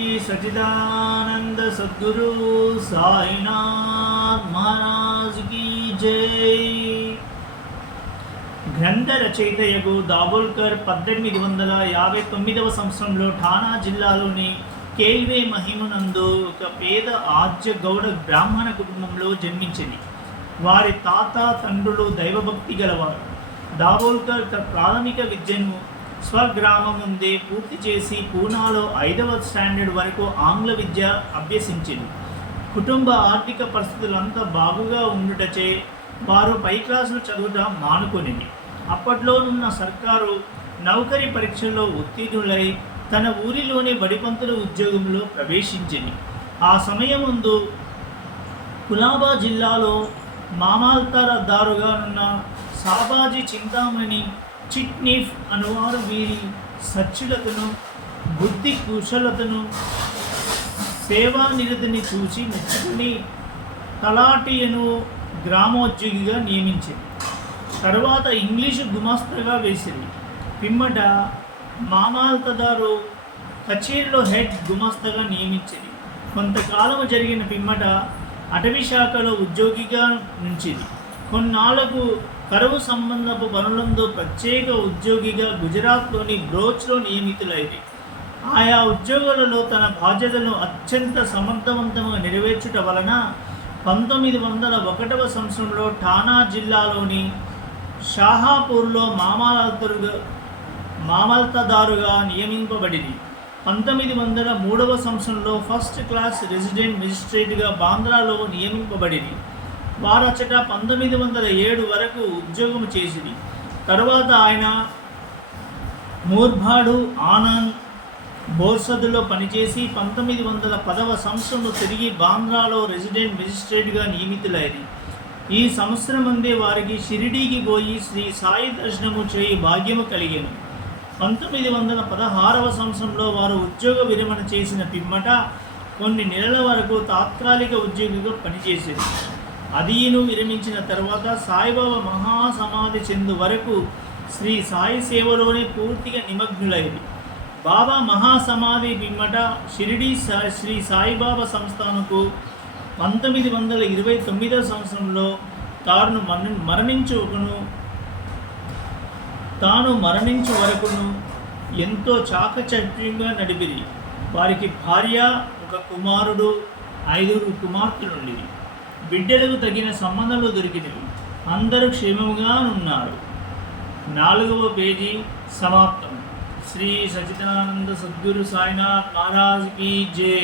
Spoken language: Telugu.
శ్రీ సచిదానంద సద్గురు సాయినాథ్ మహారాజ్ కీ జై గ్రంథ రచయితయగు దాబోల్కర్ పద్దెనిమిది వందల యాభై తొమ్మిదవ సంవత్సరంలో ఠానా జిల్లాలోని కేల్వే మహిమనందు ఒక పేద ఆద్య గౌడ బ్రాహ్మణ కుటుంబంలో జన్మించింది. వారి తాత తండ్రులు దైవభక్తి గలవారు. దాబోల్కర్ తన ప్రాథమిక విద్యను స్వగ్రామం ముందే పూర్తి చేసి పూనాలో ఐదవ స్టాండర్డ్ వరకు ఆంగ్ల విద్య అభ్యసించింది. కుటుంబ ఆర్థిక పరిస్థితులంతా బాగుగా ఉండుటచే వారు పై క్లాసులు చదువుట మానుకొనిది. అప్పట్లోనున్న సర్కారు నౌకరి పరీక్షల్లో ఉత్తీర్ణులై తన ఊరిలోని బడిపంతుల ఉద్యోగంలో ప్రవేశించింది. ఆ సమయం ముందు కులాబా జిల్లాలో మామాల్తారదారుగా ఉన్న సాబాజీ చింతామణి చిట్నీఫ్ అనువారు వీరి సచ్యులతను బుద్ధి కుశలతను సేవానిరతిని చూసి మెచ్చుకుని తలాటియను గ్రామోద్యోగిగా నియమించింది. తర్వాత ఇంగ్లీషు గుమాస్తగా వేసింది. పిమ్మట మామాల్తదారు కచేరీలో హెడ్ గుమాస్తగా నియమించింది. కొంతకాలం జరిగిన పిమ్మట అటవీ శాఖలో ఉద్యోగిగా నుంచింది. కొన్నాళ్ళకు కరువు సంబంధపు పనులందు ప్రత్యేక ఉద్యోగిగా గుజరాత్లోని బ్రోచ్లో నియమితులైంది ఆయా ఉద్యోగులలో తన బాధ్యతలను అత్యంత సమర్థవంతంగా నెరవేర్చుట వలన పంతొమ్మిది వందల ఒకటవ సంవత్సరంలో ఠానా జిల్లాలోని షాహాపూర్లో మామలతరుగా మామల్తదారుగా నియమింపబడింది పంతొమ్మిది వందల మూడవ సంవత్సరంలో ఫస్ట్ క్లాస్ రెసిడెంట్ మెజిస్ట్రేట్గా బాంద్రాలో నియమింపబడింది వారచట పంతొమ్మిది వందల ఏడు వరకు ఉద్యోగం చేసింది. తరువాత ఆయన మూర్భాడు ఆనంద్ బోర్సద్లో పనిచేసి పంతొమ్మిది వందల పదవ సంవత్సరంలో తిరిగి బాంద్రాలో రెసిడెంట్ మెజిస్ట్రేట్గా నియమితులైంది. ఈ సంవత్సరం అందే వారికి షిరిడీకి పోయి శ్రీ సాయి దర్శనము చేయి భాగ్యము కలిగాను. పంతొమ్మిది వందల పదహారవ సంవత్సరంలో వారు ఉద్యోగ విరమణ చేసిన పిమ్మట కొన్ని నెలల వరకు తాత్కాలిక ఉద్యోగిగా పనిచేసేది. అదీను విరమించిన తర్వాత సాయిబాబా మహాసమాధి చెందు వరకు శ్రీ సాయి సేవలోనే పూర్తిగా నిమగ్నులైంది. బాబా మహాసమాధి పిమ్మట షిరిడి సా శ్రీ సాయిబాబా సంస్థానకు పంతొమ్మిది వందల ఇరవై తొమ్మిదవ సంవత్సరంలో తాను మరణ మరణించుకును. తాను మరణించు వరకును ఎంతో చాకచక్యంగా నడిపిరి. వారికి భార్య ఒక కుమారుడు ఐదుగురు కుమార్తెలుండేది బిడ్డలకు తగిన సంబంధాలు దొరికినవి. అందరూ క్షేమముగా ఉన్నారు నాలుగవ పేజీ సమాప్తం. శ్రీ సచిదానంద సద్గురు సాయినాథ్ మహారాజ్ కీ జై.